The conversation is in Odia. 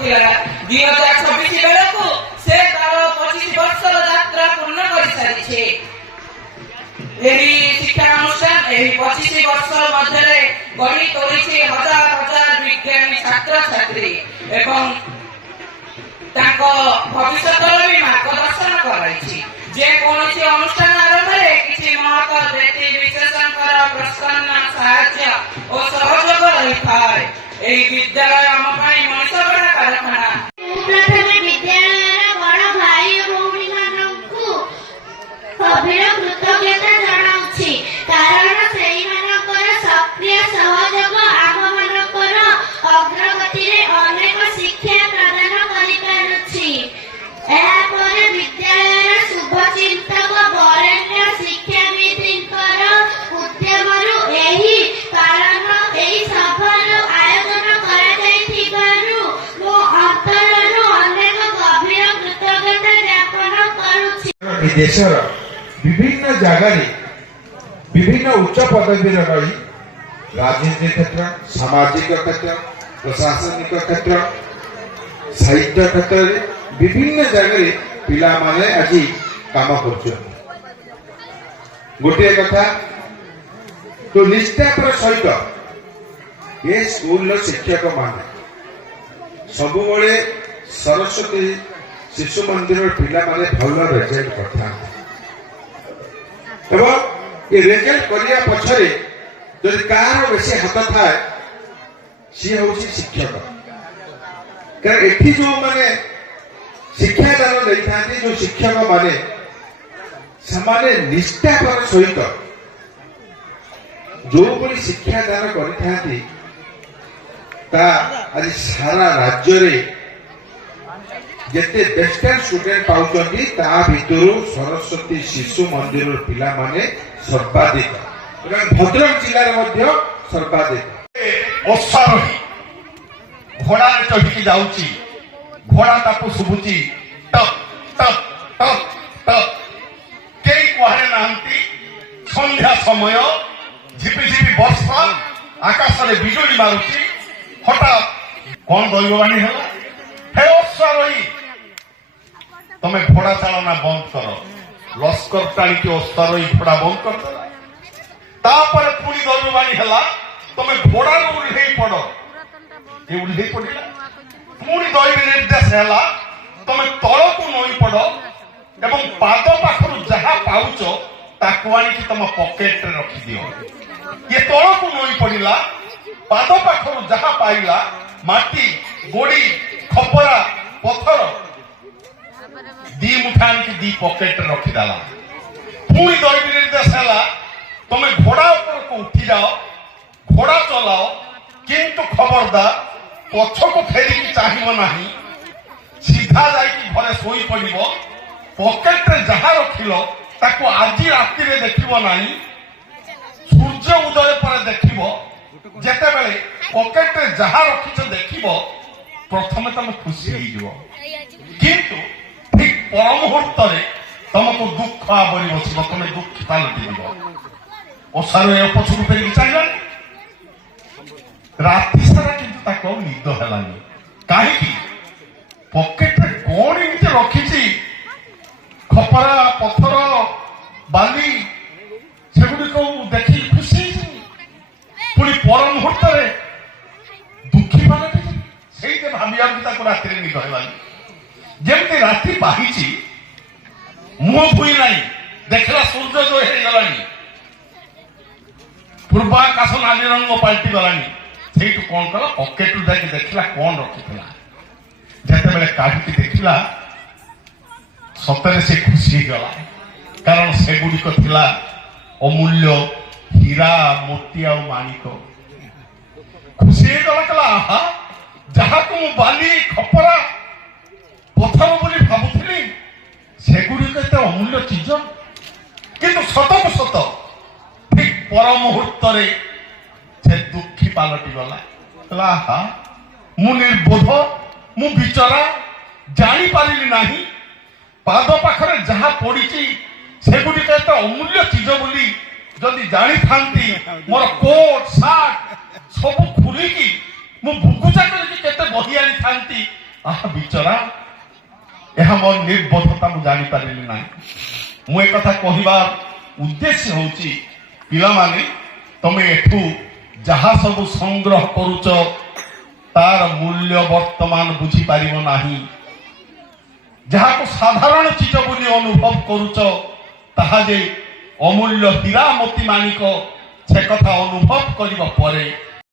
2026 ବେଳକୁ ସେ ତାର 25 ବର୍ଷର ଯାତ୍ରା ପୂର୍ଣ୍ଣ କରିସାରିଛି। ଏହି ଶିକ୍ଷାନୁଷ୍ଠାନ ଏହି 25 ବର୍ଷ ମଧ୍ୟରେ ଗଢ଼ି ତୋଳିଛି ହଜାର ହଜାର ବିଜ୍ଞାନୀ ଛାତ୍ରଛାତ୍ରୀ ଏବଂ ତାଙ୍କ ଭବିଷ୍ୟତର ବି ମାର୍ଗଦର୍ଶନ କରାଇଛି। ଯେକୌଣସି ଅନୁଷ୍ଠାନ ଆରମ୍ଭରେ କିଛି ମହତ ବ୍ୟକ୍ତି ବିଶେଷଙ୍କର ପ୍ରୋତ୍ସାହନ ସାହାଯ୍ୟ ଓ ସହଯୋଗ ରହିଥାଏ। ଏହି ବିଦ୍ୟାଳୟ ଆମ ପାଇଁ ମଣିଷ ଗଢ଼ା କାରଖାନା। ପ୍ରଥମେ ବିଦ୍ୟାଳୟର ବଡ଼ ଭାଇ ଓ ଭଉଣୀମାନଙ୍କୁ ଗଭୀର କୃତଜ୍ଞତା ଜଣାଉଛି, କାରଣ ସେଇମାନଙ୍କର ସକ୍ରିୟ ସହଯୋଗ ଆମମାନଙ୍କର ଅଗ୍ରଗତିରେ ଅନେକ ଶିକ୍ଷା ପ୍ରଦାନ କରିପାରୁଛି। ଏହାପରେ ବିଦ୍ୟାଳୟର ଶୁଭଚିନ୍ତକ ବରେଣ୍ୟ ଶିକ୍ଷାବିତ୍ଙ୍କର ଉଦ୍ୟମରୁ ଏହି ସଭାର ଆୟୋଜନ କରାଯାଇଥିବାରୁ ମୁଁ ଅନ୍ତରରୁ ଅନେକ ଗଭୀର କୃତଜ୍ଞତା ଜ୍ଞାପନ କରୁଛି। ଦେଶର ବିଭିନ୍ନ ଜାଗାରେ ବିଭିନ୍ନ ଉଚ୍ଚ ପଦବୀରେ ରହି ରାଜନୀତି କ୍ଷେତ୍ର, ସାମାଜିକ କ୍ଷେତ୍ର, ପ୍ରଶାସନିକ କ୍ଷେତ୍ର, ସାହିତ୍ୟ କ୍ଷେତ୍ରରେ ବିଭିନ୍ନ ଜାଗାରେ ପିଲାମାନେ ଆଜି କାମ କରୁଛନ୍ତି। ଗୋଟିଏ କଥା ତ ନିଷ୍ଠାର ସହିତ ଏ ସ୍କୁଲର ଶିକ୍ଷକ ମାନେ ସବୁବେଳେ ସରସ୍ୱତୀ ଶିଶୁ ମନ୍ଦିରର ପିଲାମାନେ ଭଲ ରେଜଲ୍ଟ କରିଥାନ୍ତି ଏବଂ ଏ ରେଜଲ୍ଟ କରିବା ପଛରେ ଯଦି କାହାର ବେଶୀ ହାତ ଥାଏ ସିଏ ହଉଛି ଶିକ୍ଷକ। କାରଣ ଏଠି ଯୋଉମାନେ ଶିକ୍ଷାଦାନ ଦେଇଥାନ୍ତି, ଯୋଉ ଶିକ୍ଷକ ମାନେ ସେମାନେ ନିଷ୍ଠାପର ସହିତ ଯୋଉଭଳି ଶିକ୍ଷାଦାନ କରିଥାନ୍ତି ତା ଆଜି ସାରା ରାଜ୍ୟରେ ଯେତେ ବେଷ୍ଟର ଷ୍ଟୁଡେଣ୍ଟ ପାଉଛନ୍ତି ତା ଭିତରୁ ସରସ୍ୱତୀ ଶିଶୁ ମନ୍ଦିରର ପିଲାମାନେ ସର୍ବାଧିକ ଏବଂ ଭଦ୍ରକ ଜିଲ୍ଲାରେ ମଧ୍ୟ ସର୍ବାଧିକ। ଅଶ୍ୱାରୋହୀ ଘୋଡ଼ାରେ ଚଢ଼ିକି ଯାଉଛି, ଘୋଡ଼ା ତାକୁ ଶୁଭୁଛି ଟକ୍ ଟକ୍ ଟକ୍ ଟକ୍, କେହି କୁହାରେ ନାହାନ୍ତି। ସନ୍ଧ୍ୟା ସମୟ, ଝିପିଝିପି ବର୍ଷା, ଆକାଶରେ ବିଜୁଳି ମାରୁଛି। ହଠାତ୍ କଣ ଦୈବବାଣୀ ହେଲା, ହେ ଅଶ୍ୱାରୋହୀ ତମେ ଘୋଡ଼ା ଚାଳନା ବନ୍ଦ କର। ଲସ୍କର ଟାଣିକି ଅଶ୍ୱାରୋହୀ ଘୋଡ଼ା ବନ୍ଦ କରିଦେଲା। ତାପରେ ପୁଣି ଦୈବବାଣୀ ହେଲା, ତମେ ଘୋଡ଼ାରୁ ଓହ୍ଲେଇ ପଡ। ଏ ଓହ୍ଲେଇ ପଡିଲା। ପୁଣି ଦୈବ ନିର୍ଦ୍ଦେଶ ହେଲା, ତମେ ତଳକୁ ନଇଁ ପଡ ଏବଂ ପାଦ ପାଖରୁ ଯାହା ପାଉଛ ତାକୁ ଆଣିକି ତମ ପକେଟରେ ରଖିଦିଅ। ଇଏ ତଳକୁ ନଇଁ ପଡିଲା, ପାଦ ପାଖରୁ ଯାହା ପାଇଲା ମାଟି, ଗୋଡି, ଖପରା, ପଥର ଦି ମୁଠା ଆଣିକି ଦି ପକେଟରେ ରଖିଦେଲା। ପୁଣି ଦୈବ ନିର୍ଦ୍ଦେଶ ହେଲା, ତମେ ଘୋଡ଼ା ଉପରକୁ ଉଠି ଯାଅ, ଘୋଡ଼ା ଚଲାଅ, କିନ୍ତୁ ଖବରଦାର ପଛକୁ ଫେରିକି ଚାହିଁବ ନାହିଁ। ସିଧା ଯାଇକି ଘରେ ଶୋଇ ପଡିବ। ପକେଟରେ ଯାହା ରଖିଲ ତାକୁ ଆଜି ରାତିରେ ଦେଖିବ ନାହିଁ। ସୂର୍ଯ୍ୟ ଉଦୟ ପରେ ଦେଖିବ। ଯେତେବେଳେ ପକେଟରେ ଯାହା ରଖିଛ ଦେଖିବ, ପ୍ରଥମେ ତମେ ଖୁସି ହେଇଯିବ, କିନ୍ତୁ ଠିକ ପର ମୁହୂର୍ତ୍ତରେ ତମକୁ ଦୁଃଖ ଆବରି ବସିବ, ତମେ ଦୁଃଖୀ ପାଲଟିଯିବ। ଅଶ୍ୱାରୋହୀ ପଛକୁ ଫେରିକି ଚାହିଁଲାନି। ରାତି ସାରା କିନ୍ତୁ ତାକୁ ଆଉ ନିଦ ହେଲାନି। କାହିଁକି? ପକେଟରେ କଣ ଏମିତି ରଖିଛି, ଖପରା, ପଥର, ବାଲି, ସେଗୁଡିକ ଦେଖି ଖୁସି ହେଇଛି। ପୁଣି ପର ମୁହୂର୍ତ୍ତରେ ଦୁଃଖୀ ପାଲଟିଛି। ସେଇଟା ଭାବିବାକୁ ତାକୁ ରାତିରେ ନିଦ ହେଲାନି। ଯେମିତି ରାତି ପାହିଛି, ମୁହଁ ଧୋଇ ନାହିଁ, ଦେଖିଲା ସୂର୍ଯ୍ୟୋଦୟ ହେଇଗଲାଣି, ପୂର୍ବ ଆକାଶ ନାଲି ରଙ୍ଗ ପାଲଟି ଗଲାଣି। ସେଇଠୁ କଣ କଲା, ପକେଟରୁ ଯାଇକି ଦେଖିଲା କଣ ରଖିଥିଲା। ଯେତେବେଳେ କାଢିକି ଦେଖିଲା, ସତରେ ସେ ଖୁସି ହେଇଗଲା, କାରଣ ସେଗୁଡିକ ଥିଲା ଅମୂଲ୍ୟ ହୀରା, ମୋତି ଆଉ ମାଣିକ। ଖୁସି ହେଇଗଲା, କହିଲା ଆହା, ଯାହାକୁ ମୁଁ ବାଲି, ଖପରା, ପଥର ବୋଲି ଭାବୁଥିଲି ସେଗୁଡିକ ଏତେ ଅମୂଲ୍ୟ ଚିଜ। କିନ୍ତୁ ସତକୁ ସତ ଠିକ ପର ମୁହୂର୍ତ୍ତରେ ସେ ଦୁଃଖୀ ପାଲଟି ଗଲା। କହିଲା ଆହା, ମୁଁ ନିର୍বোধ, ମୁଁ ବିଚରା, ଜାଣିପାରିଲି ନାହିଁ। ପାଦ ପାଖରେ ଯାହା ପଡିଛି ସେଗୁଡିକ ଏତେ ଅମୂଲ୍ୟ ଚିଜ ବୋଲି ଯଦି ଜାଣିଥାନ୍ତି, ମୋର କୋଟ ସାର୍ଟ ସବୁ ଖୋଲିକି ମୁଁ ବୁକୁଚା କରିକି କେତେ ବହି ଆଣିଥାନ୍ତି, ଆହା ବିଚରା, ଏହା ମୋର ନିର୍ବୋଧତା, ମୁଁ ଜାଣିପାରିଲି ନାହିଁ। ମୁଁ ଏକଥା କହିବାର ଉଦ୍ଦେଶ୍ୟ ହେଉଛି, ପିଲାମାନେ ତମେ ଏଠୁ ଯାହା ସବୁ ସଂଗ୍ରହ କରୁଛ ତାର ମୂଲ୍ୟ ବର୍ତ୍ତମାନ ବୁଝିପାରିବ ନାହିଁ। ଯାହାକୁ ସାଧାରଣ ଚିଜ ବୋଲି ଅନୁଭବ କରୁଛ ତାହା ଯେ ଅମୂଲ୍ୟ ହୀରା ମୋତି ମାଣିକ, ସେ କଥା ଅନୁଭବ କରିବା ପରେ